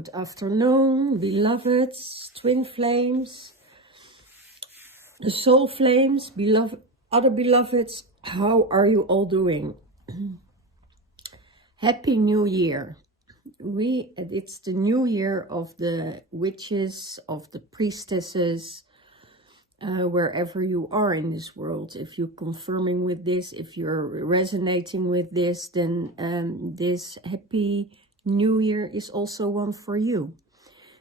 Good afternoon, beloveds, twin flames, the soul flames, beloved, other beloveds. How are you all doing? Happy New Year. It's the new year of the witches, of the priestesses, wherever you are in this world. If you're confirming with this, if you're resonating with this, then this happy New Year is also one for you.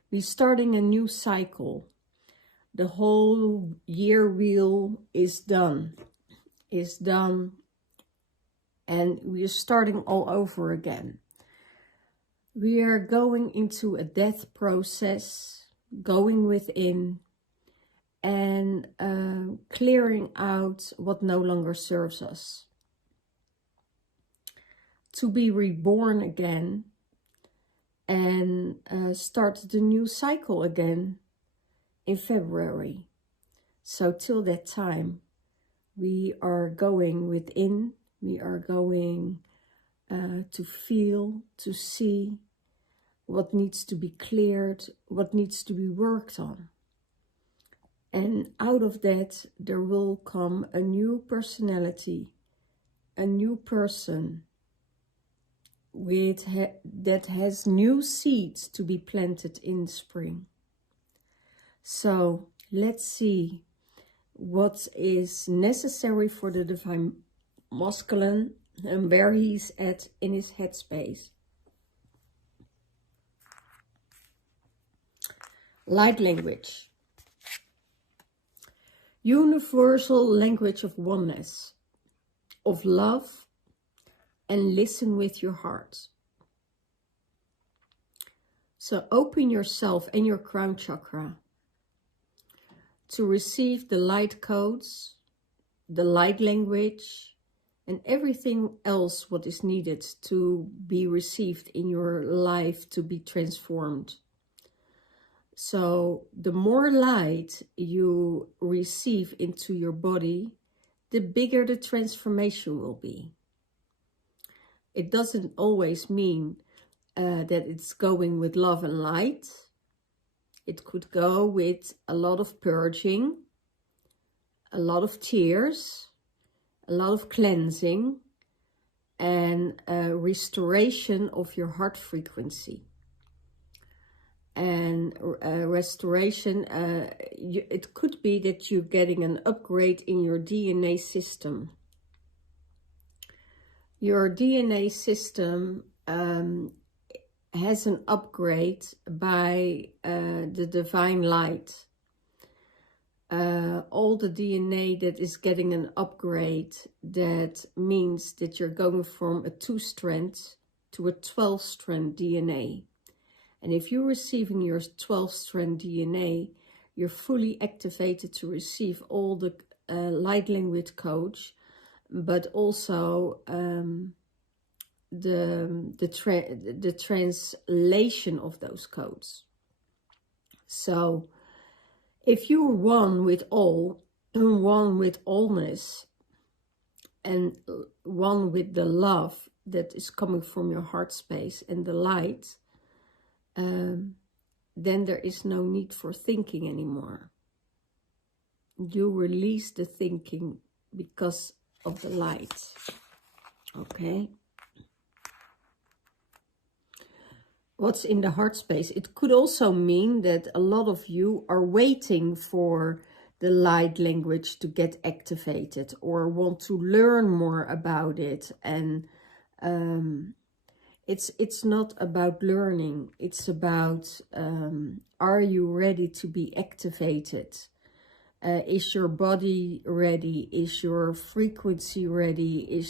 We're starting a new cycle. The whole year wheel is done, and we're starting all over again. We are going into a death process, going within, and clearing out what no longer serves us. To be reborn again and start the new cycle again in February. So till that time, we are going within, we are going to feel, to see what needs to be cleared, what needs to be worked on. And out of that, there will come a new personality, a new person that has new seeds to be planted in spring. So let's see what is necessary for the divine masculine and where he's at in his headspace. Light language. Universal language of oneness, of love, and listen with your heart. So open yourself and your crown chakra to receive the light codes, the light language, and everything else what is needed to be received in your life to be transformed. So the more light you receive into your body, the bigger the transformation will be. It doesn't always mean that it's going with love and light. It could go with a lot of purging, a lot of tears, a lot of cleansing, and restoration of your heart frequency. And restoration, it could be that you're getting an upgrade in your DNA system. Your DNA system has an upgrade by the divine light. All the DNA that is getting an upgrade, that means that you're going from a 2-strand to a 12-strand DNA. And if you're receiving your 12-strand DNA, you're fully activated to receive all the light language codes, but also the translation of those codes. So if you're one with all, one with allness, and one with the love that is coming from your heart space and the light, then there is no need for thinking anymore. You release the thinking because of the light. Okay. What's in the heart space? It could also mean that a lot of you are waiting for the light language to get activated or want to learn more about it. And it's not about learning. It's about, are you ready to be activated? Is your body ready? Is your frequency ready?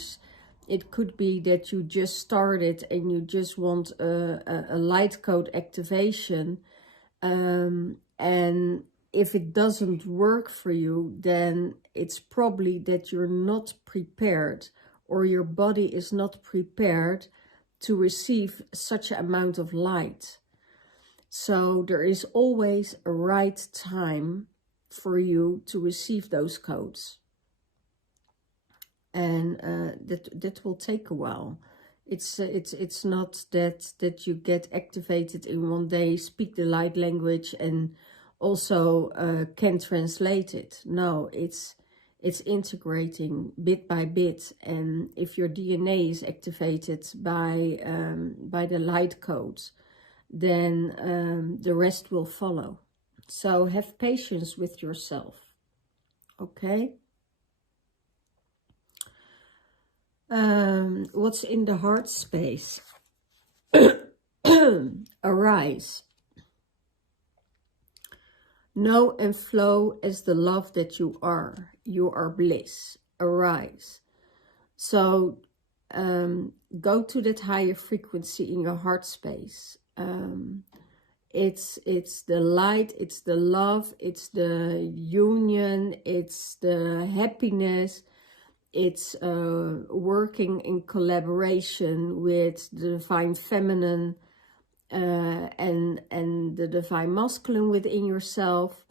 It could be that you just started and you just want a light code activation. And if it doesn't work for you, then it's probably that you're not prepared, or your body is not prepared to receive such an amount of light. So there is always a right time for you to receive those codes. And that will take a while. It's not that you get activated in one day, speak the light language, and also can translate it. No, it's integrating bit by bit. And if your DNA is activated by the light codes, then the rest will follow. So have patience with yourself. Okay. What's in the heart space? Arise. Know and flow as the love that you are. You are bliss. Arise. So go to that higher frequency in your heart space. It's the light, it's the love, it's the union, it's the happiness. It's working in collaboration with the divine feminine and the divine masculine within yourself,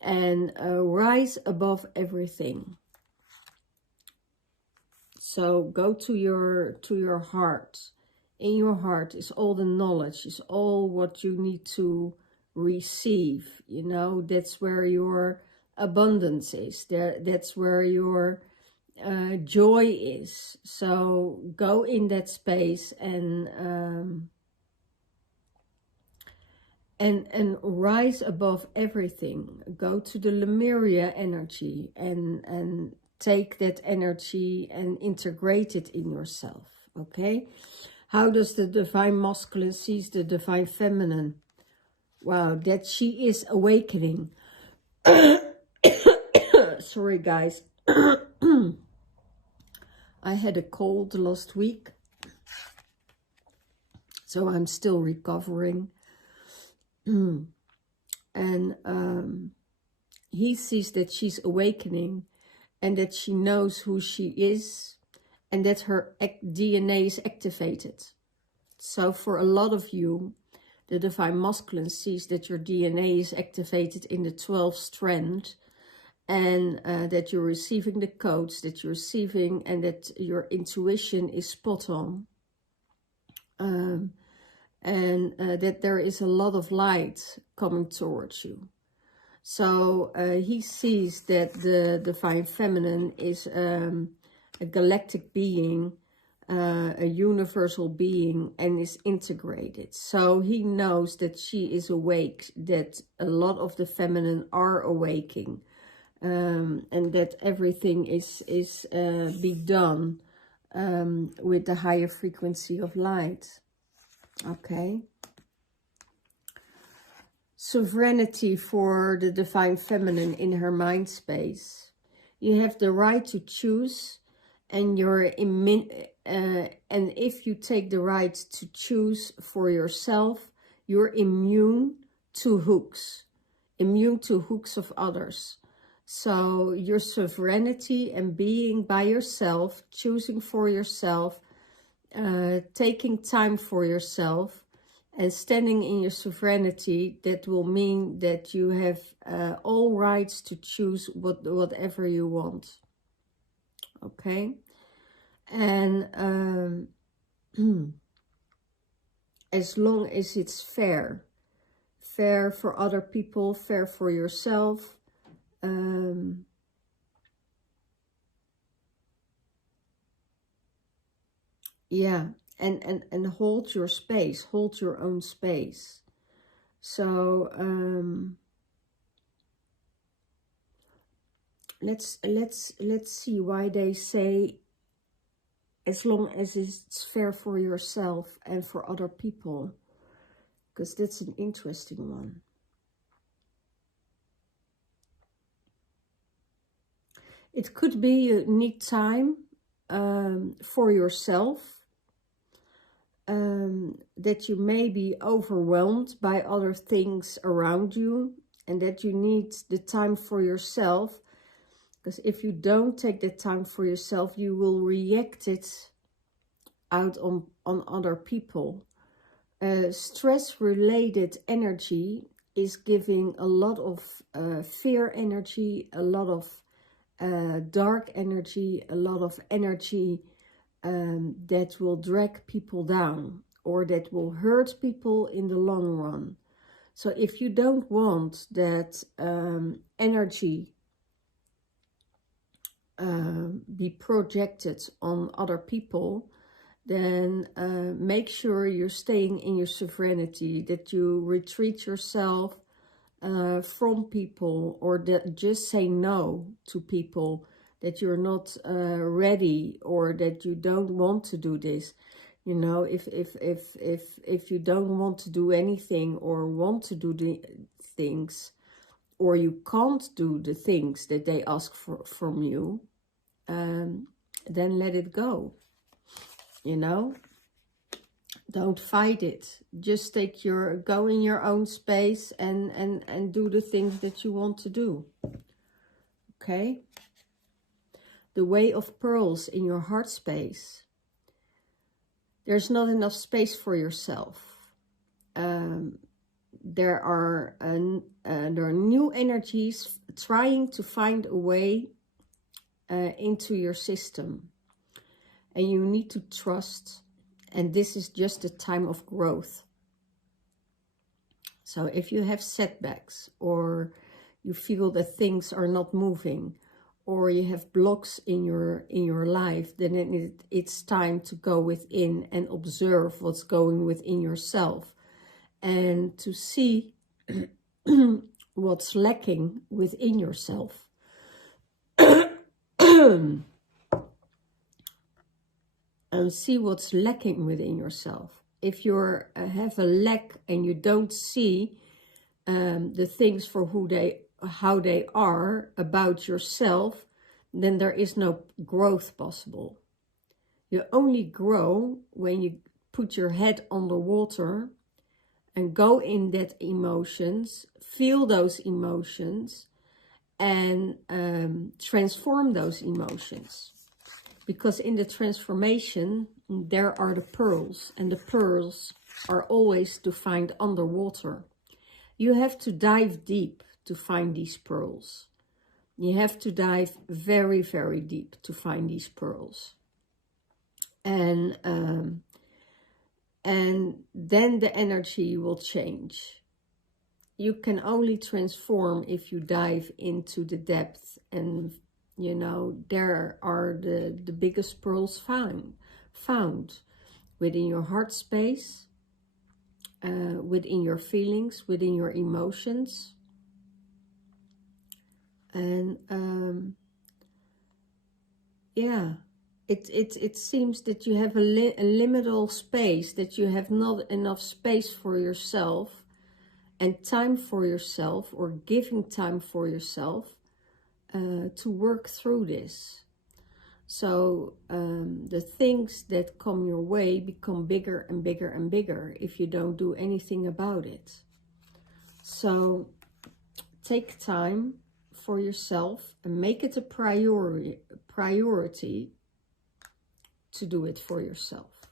and rise above everything. So go to your heart. In your heart is all the knowledge, is all what you need to receive. You know, that's where your abundance is. That's where your joy is. So go in that space and rise above everything. Go to the Lemuria energy and take that energy and integrate it in yourself. Okay. How does the divine masculine sees the divine feminine? Wow, that she is awakening. Sorry guys. I had a cold last week, so I'm still recovering. And he sees that she's awakening and that she knows who she is and that her DNA is activated. So for a lot of you, the divine masculine sees that your DNA is activated in the 12th strand, and that you're receiving the codes that you're receiving, and that your intuition is spot on. And that there is a lot of light coming towards you. So he sees that the divine feminine is a galactic being, a universal being, and is integrated. So he knows that she is awake, that a lot of the feminine are awaking. And that everything is be done with the higher frequency of light. Okay. Sovereignty for the divine feminine in her mind space. You have the right to choose, and and if you take the right to choose for yourself, you're immune to hooks of others. So your sovereignty and being by yourself, choosing for yourself, taking time for yourself, and standing in your sovereignty, that will mean that you have all rights to choose whatever you want. Okay? And as long as it's fair for other people, fair for yourself, yeah, and hold your space, hold your own space. So let's see why they say as long as it's fair for yourself and for other people, because that's an interesting one. It could be you need time for yourself, that you may be overwhelmed by other things around you, and that you need the time for yourself, because if you don't take the time for yourself, you will react it out on other people. Stress-related energy is giving a lot of fear energy, a lot of dark energy, a lot of energy that will drag people down or that will hurt people in the long run. So if you don't want that energy be projected on other people, then make sure you're staying in your sovereignty, that you retreat yourself from people, or that just say no to people, that you're not ready, or that you don't want to do this. You know, if you don't want to do anything or want to do the things, or you can't do the things that they ask from you, then let it go. You know, don't fight it. Just go in your own space and do the things that you want to do. Okay? The way of pearls in your heart space. There's not enough space for yourself. There are new energies trying to find a way into your system. And you need to trust. And this is just a time of growth. So if you have setbacks, or you feel that things are not moving, or you have blocks in your life, then it's time to go within and observe what's going within yourself, and to see what's lacking within yourself. And see what's lacking within yourself. If you have a lack and you don't see the things for how they are about yourself, then there is no growth possible. You only grow when you put your head on the water and go in that emotions, feel those emotions, and transform those emotions. Because in the transformation, there are the pearls, and the pearls are always to find underwater. You have to dive deep to find these pearls. You have to dive very, very deep to find these pearls. And then the energy will change. You can only transform if you dive into the depth, and you know, there are the biggest pearls found within your heart space, within your feelings, within your emotions. And yeah, it seems that you have a liminal space, that you have not enough space for yourself and time for yourself, or giving time for yourself to work through this. So the things that come your way become bigger and bigger and bigger if you don't do anything about it. So take time for yourself and make it a priority to do it for yourself.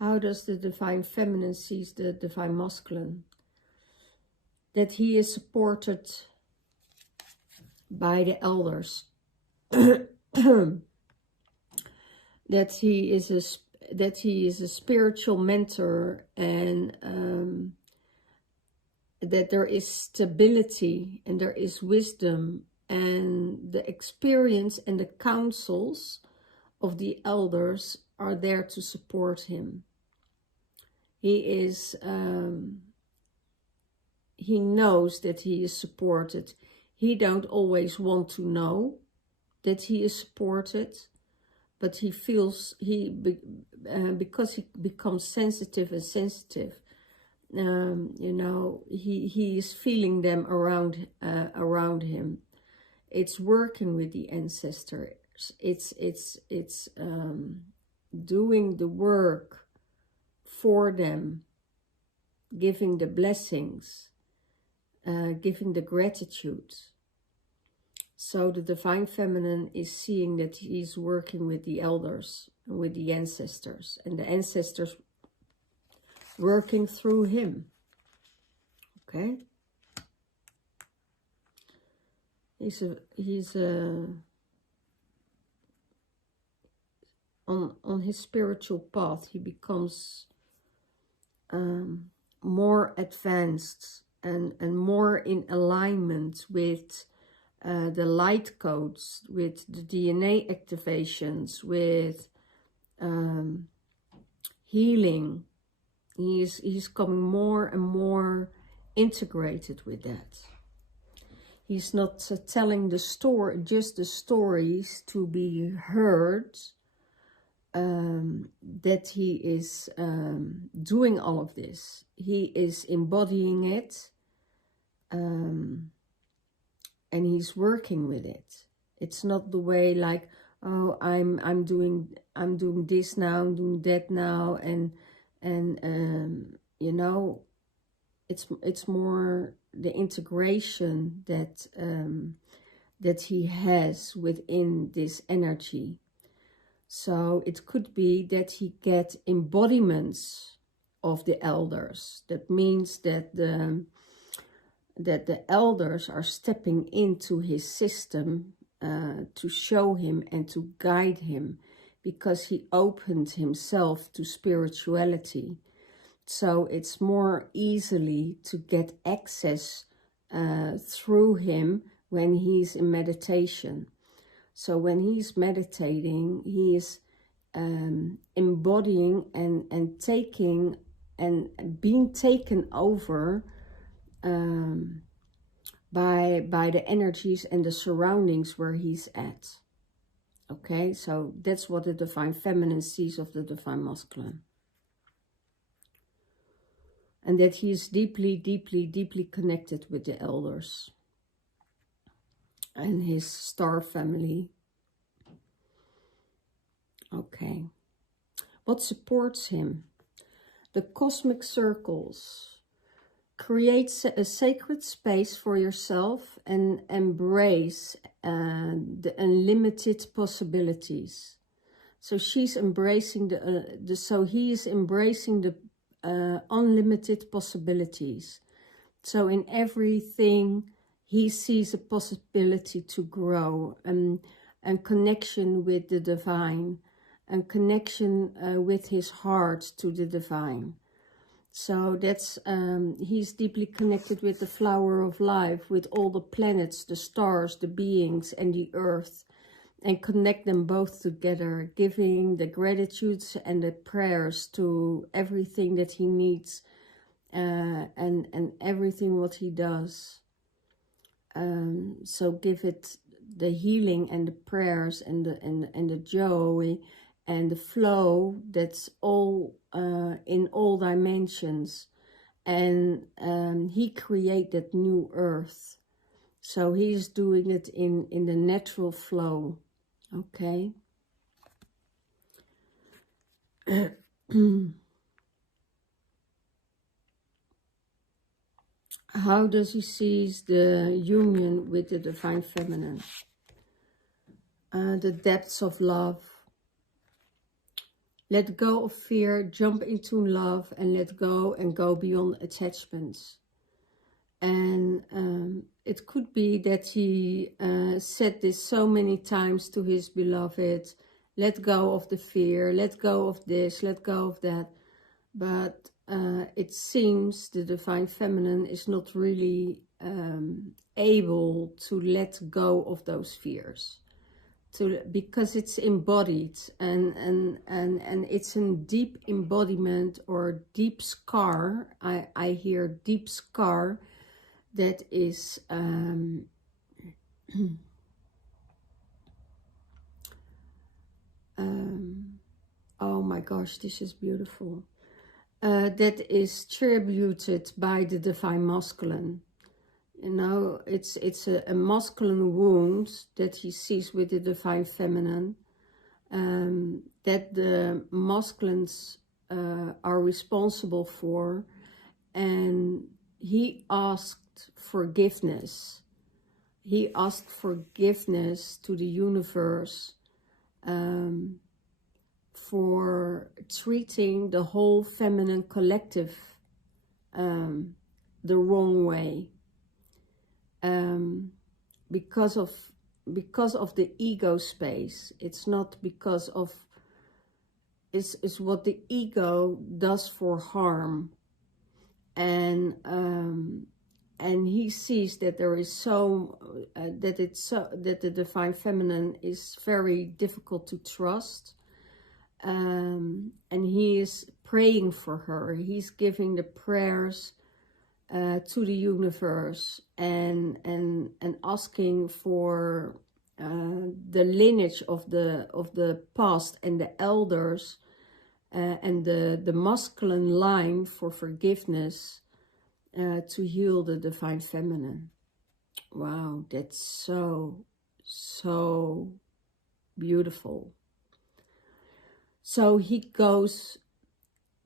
How does the Divine Feminine sees the Divine Masculine? That he is supported by the elders. that he is a spiritual mentor, and that there is stability and there is wisdom, and the experience and the counsels of the elders are there to support him. He is he knows that he is supported. He don't always want to know that he is supported, but he feels because he becomes sensitive, you know, he is feeling them around him. It's working with the ancestors. It's doing the work for them, giving the blessings, giving the gratitude. So the Divine Feminine is seeing that he's working with the elders, with the ancestors, and the ancestors working through him. Okay? He's a on his spiritual path, he becomes more advanced and more in alignment with the light codes, with the DNA activations, with healing. He's coming more and more integrated with that. He's not telling the story, just the stories to be heard, that he is doing all of this. He is embodying it, and he's working with it. It's not the way like, oh, I'm doing this now, I'm doing that now, and you know, it's more the integration that that he has within this energy. So it could be that he gets embodiments of the elders. That means that the elders are stepping into his system to show him and to guide him, because he opened himself to spirituality. So it's more easily to get access through him when he's in meditation. So when he's meditating, he is embodying and taking and being taken over by the energies and the surroundings where he's at. Okay, so that's what the Divine Feminine sees of the Divine Masculine. And that he is deeply, deeply, deeply connected with the elders and his star family. Okay. What supports him? The cosmic circles. Create a sacred space for yourself and embrace the unlimited possibilities. So she's embracing so he is embracing the unlimited possibilities. So in everything he sees a possibility to grow, and connection with the divine, and connection with his heart to the divine. So that's he's deeply connected with the flower of life, with all the planets, the stars, the beings, and the earth, and connect them both together, giving the gratitudes and the prayers to everything that he needs, and everything what he does. So give it the healing and the prayers and the joy and the flow that's all in all dimensions. And he created new earth. So he's doing it in the natural flow. Okay. How does he see the union with the Divine Feminine? The depths of love. Let go of fear, jump into love, and let go and go beyond attachments. And it could be that he said this so many times to his beloved, let go of the fear, let go of this, let go of that. But it seems the Divine Feminine is not really able to let go of those fears. Because it's embodied, and it's a deep embodiment or deep scar. I hear deep scar that is oh my gosh, this is beautiful. That is tributed by the Divine Masculine. You know, it's a masculine wound that he sees with the Divine Feminine, that the masculines are responsible for, and he asked forgiveness. He asked forgiveness to the universe for treating the whole feminine collective the wrong way. Because of the ego space. It's not because of is what the ego does for harm. And he sees that there is that the divine feminine is very difficult to trust, and he is praying for her. He's giving the prayers to the universe and asking for the lineage of the past and the elders, and the masculine line for forgiveness, to heal the divine feminine. Wow, that's so beautiful. So he goes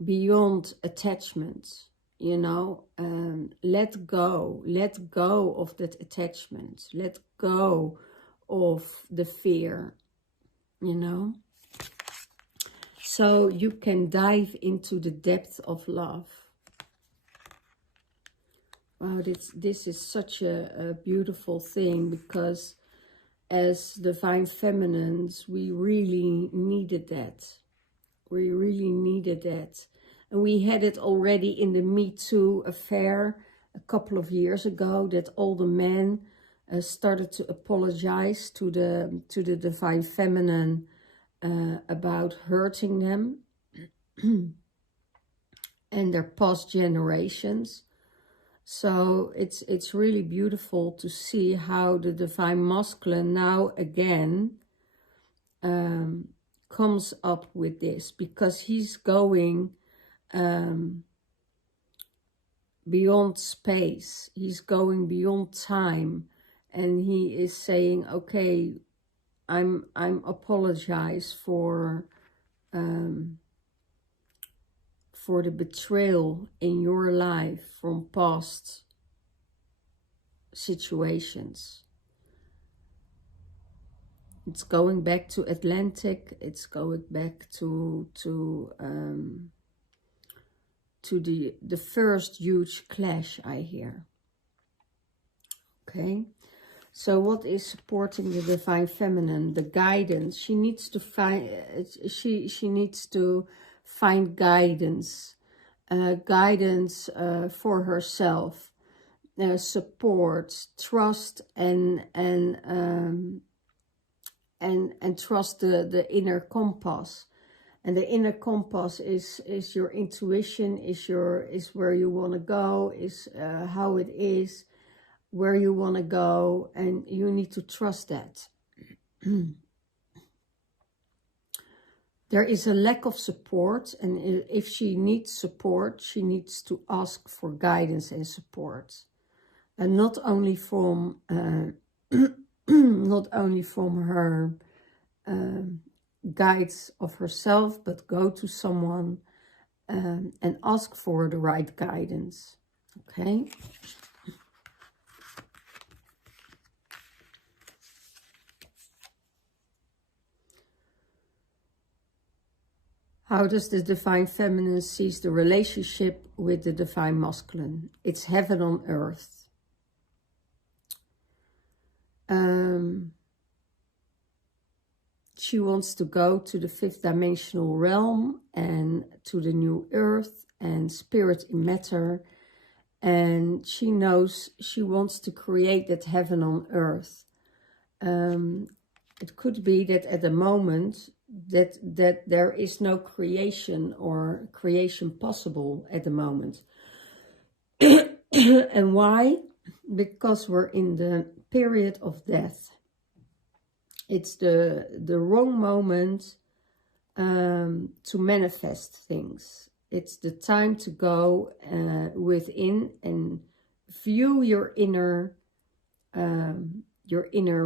beyond attachment, you know. Let go of that attachment, let go of the fear, you know, so you can dive into the depth of love. Wow, this is such a beautiful thing, because as divine feminines, we really needed that. We really needed that. And we had it already in the Me Too affair a couple of years ago, that all the men started to apologize to the divine feminine about hurting them and their past generations. So it's really beautiful to see how the divine masculine now again comes up with this, because he's going beyond space, he's going beyond time, and he is saying, okay, I'm apologize for the betrayal in your life from past situations. It's going back to Atlantic. It's going back to the first huge clash, I hear. Okay. So what is supporting the divine feminine? The guidance. She needs to find. She needs to find guidance. Guidance for herself. Support, trust, and trust the inner compass. And the inner compass is your intuition. Is where you want to go. Is how it is. Where you want to go, and you need to trust that. There is a lack of support, and if she needs support, she needs to ask for guidance and support, and not only from her guides of herself, but go to someone and ask for the right guidance. Okay. How does the divine feminine sees the relationship with the divine masculine? It's heaven on earth. She wants to go to the fifth dimensional realm and to the new earth and spirit in matter. And she knows she wants to create that heaven on earth. It could be that at the moment that there is no creation or creation possible at the moment. And why? Because we're in the period of death. It's the wrong moment to manifest things. It's the time to go within and view your inner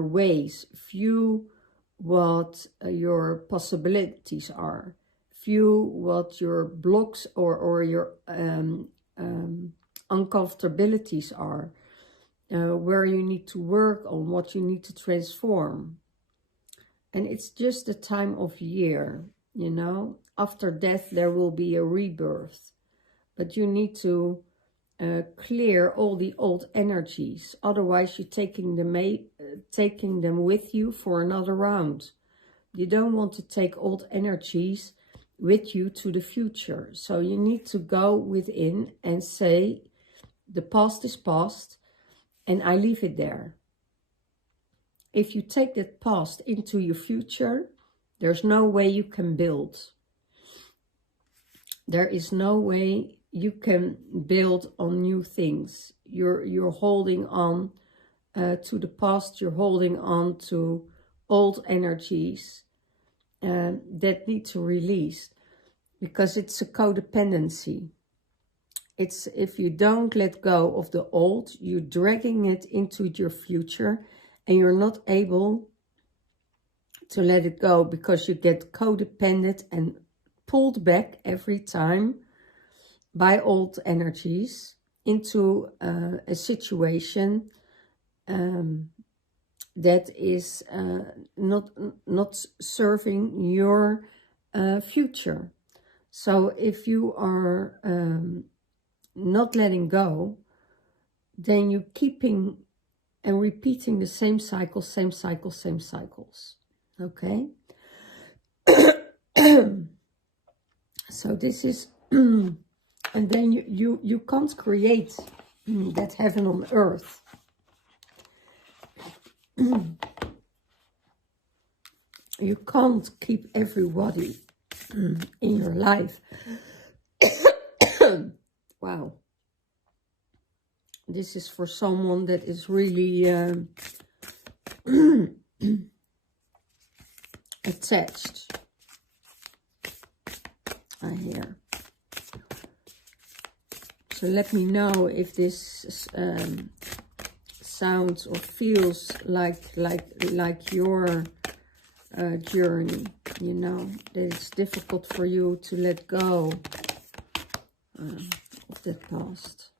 ways. View what your possibilities are. View what your blocks or your uncomfortabilities are. Where you need to work on, what you need to transform. And it's just the time of year, you know. After death, there will be a rebirth. But you need to clear all the old energies. Otherwise, you're taking them with you for another round. You don't want to take old energies with you to the future. So you need to go within and say, the past is past, and I leave it there. If you take that past into your future, there's no way you can build. There is no way you can build on new things. You're holding on to the past. You're holding on to old energies that need to release, because it's a codependency. It's, if you don't let go of the old, you're dragging it into your future, and you're not able to let it go, because you get codependent and pulled back every time by old energies into a situation that is not serving your future. So if you are not letting go, then you're keeping and repeating the same cycles, same cycles, same cycles. Okay? So this is, and then you can't create that heaven on earth. You can't keep everybody in your life. Wow. This is for someone that is really attached. I hear. So let me know if this sounds or feels like your journey. You know, that it's difficult for you to let go of that past.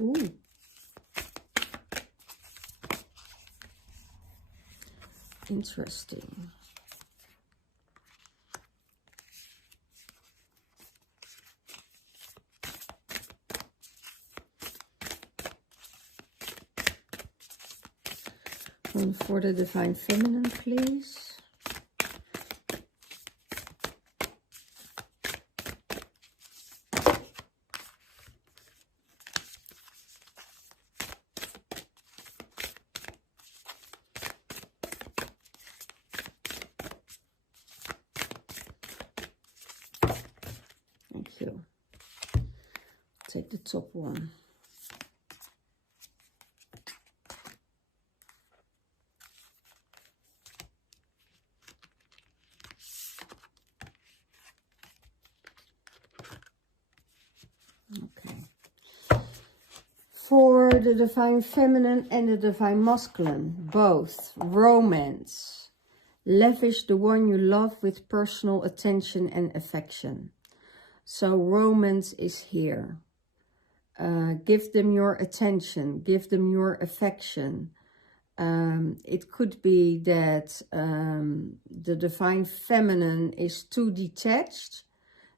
Ooh. Interesting. One for the Divine Feminine, please. Thank you. Take the top one. Okay. For the Divine Feminine and the Divine Masculine, both romance. Lavish the one you love with personal attention and affection. So romance is here. Give them your attention. Give them your affection. It could be that the Divine Feminine is too detached,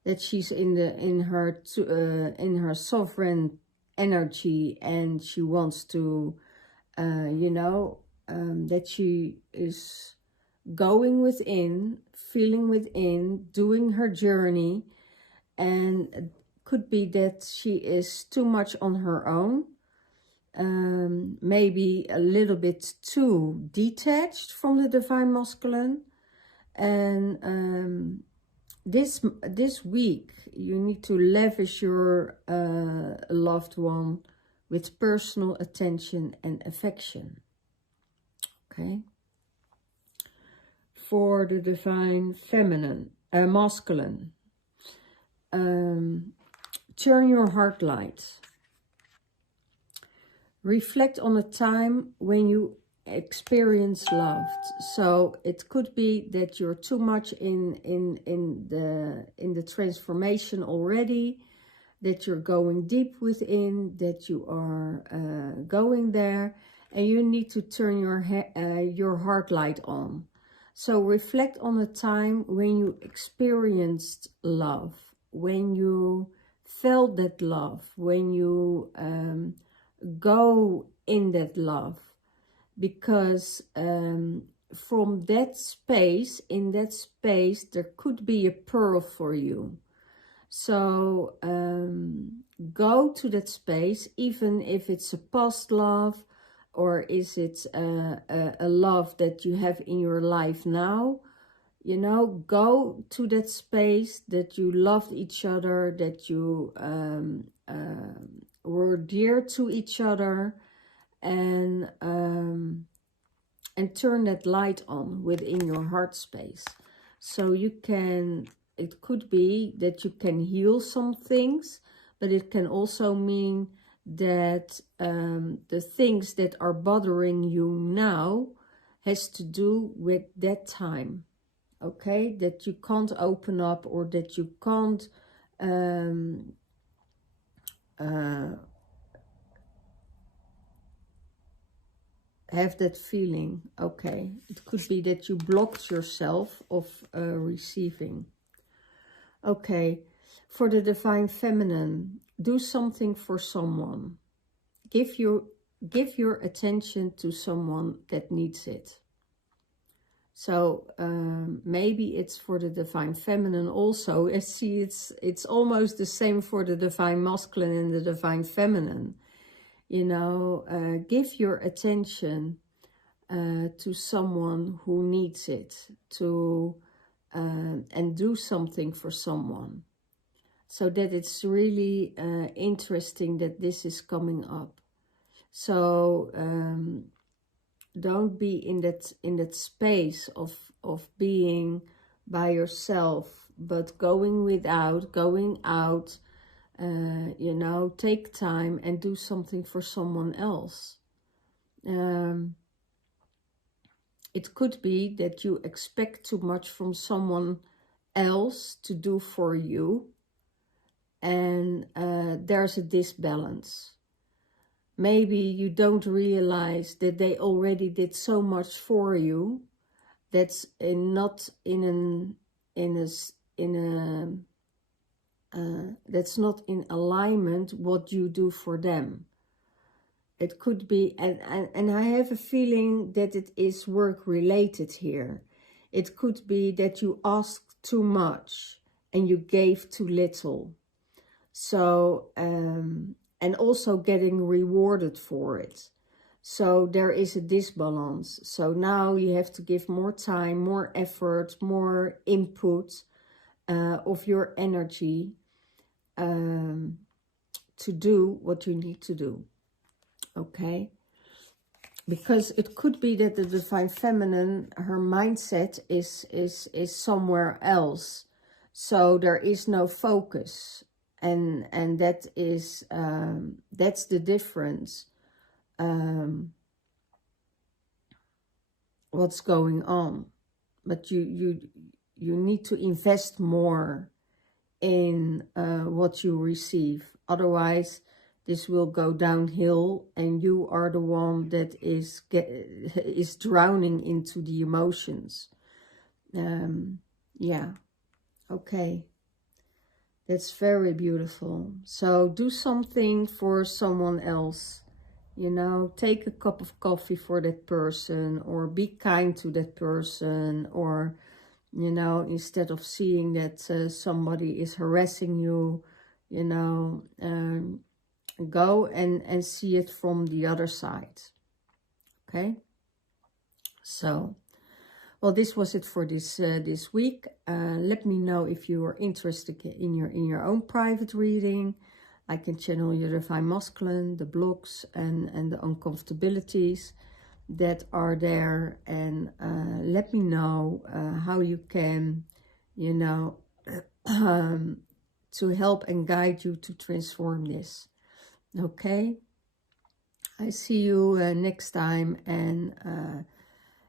that she's in her sovereign energy, and she wants to, you know, that she is going within, feeling within, doing her journey, and it could be that she is too much on her own, maybe a little bit too detached from the Divine Masculine, and this week you need to lavish your loved one with personal attention and affection. Okay. For the Divine Feminine, Masculine, turn your heart light. Reflect on a time when you experienced love. So it could be that you're too much in the transformation already, that you're going deep within, that you are going there, and you need to turn your heart light on. So reflect on a time when you experienced love, when you felt that love, when you go in that love. Because from that space, in that space, there could be a pearl for you. So go to that space, even if it's a past love, or is it a love that you have in your life now. You know, go to that space that you loved each other, that you were dear to each other, and turn that light on within your heart space. So you can, it could be that you can heal some things, but it can also mean that the things that are bothering you now has to do with that time. Okay, that you can't open up, or that you can't have that feeling. Okay, it could be that you blocked yourself of receiving. Okay, for the Divine Feminine, do something for someone. Give your attention to someone that needs it. So maybe it's for the Divine Feminine also. I see it's almost the same for the Divine Masculine and the Divine Feminine. You know, give your attention to someone who needs it, and do something for someone. So that it's really interesting that this is coming up. So don't be in that space of being by yourself, but going out, you know, take time and do something for someone else. It could be that you expect too much from someone else to do for you, and there's a disbalance. Maybe you don't realize that they already did so much for you that's not that's not in alignment what you do for them. It could be, and I have a feeling that it is work related here. It could be that you asked too much and you gave too little. So and also getting rewarded for it. So there is a disbalance. So now you have to give more time, more effort, more input of your energy to do what you need to do. Okay? Because it could be that the Divine Feminine, her mindset is somewhere else. So there is no focus. And that is that's the difference. What's going on? But you need to invest more in what you receive. Otherwise, this will go downhill, and you are the one that is drowning into the emotions. Yeah. Okay. That's very beautiful. So do something for someone else. You know, take a cup of coffee for that person, or be kind to that person, or, you know, instead of seeing that somebody is harassing you, you know, go and see it from the other side. Okay? So, well, this was it for this week. Let me know if you are interested in your own private reading. I can channel your Divine Masculine, the blocks and the uncomfortabilities that are there, and let me know how you can, you know, to help and guide you to transform this. Okay? I see you next time, and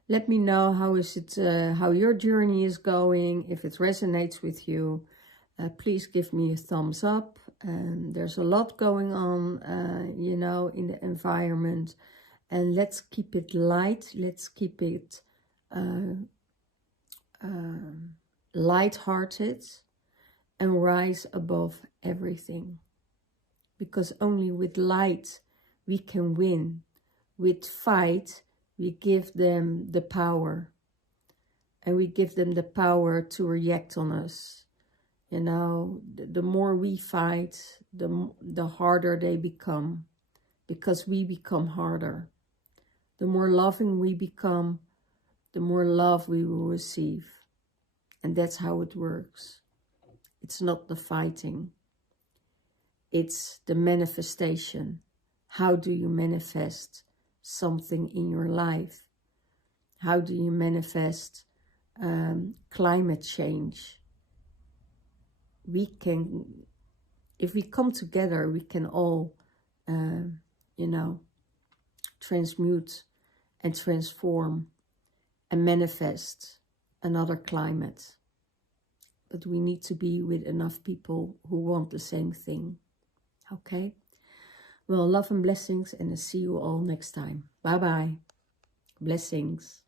let me know how is it, how your journey is going. If it resonates with you, please give me a thumbs up. There's a lot going on, you know, in the environment. And let's keep it light. Let's keep it light-hearted and rise above everything. Because only with light we can win. With fight we give them the power. And we give them the power to react on us. You know, the more we fight, the harder they become. Because we become harder. The more loving we become, the more love we will receive. And that's how it works. It's not the fighting. It's the manifestation. How do you manifest something in your life? How do you manifest climate change? We can, if we come together, we can all, you know, transmute and transform and manifest another climate. But we need to be with enough people who want the same thing. Okay? Well, love and blessings, and I'll see you all next time. Bye-bye. Blessings.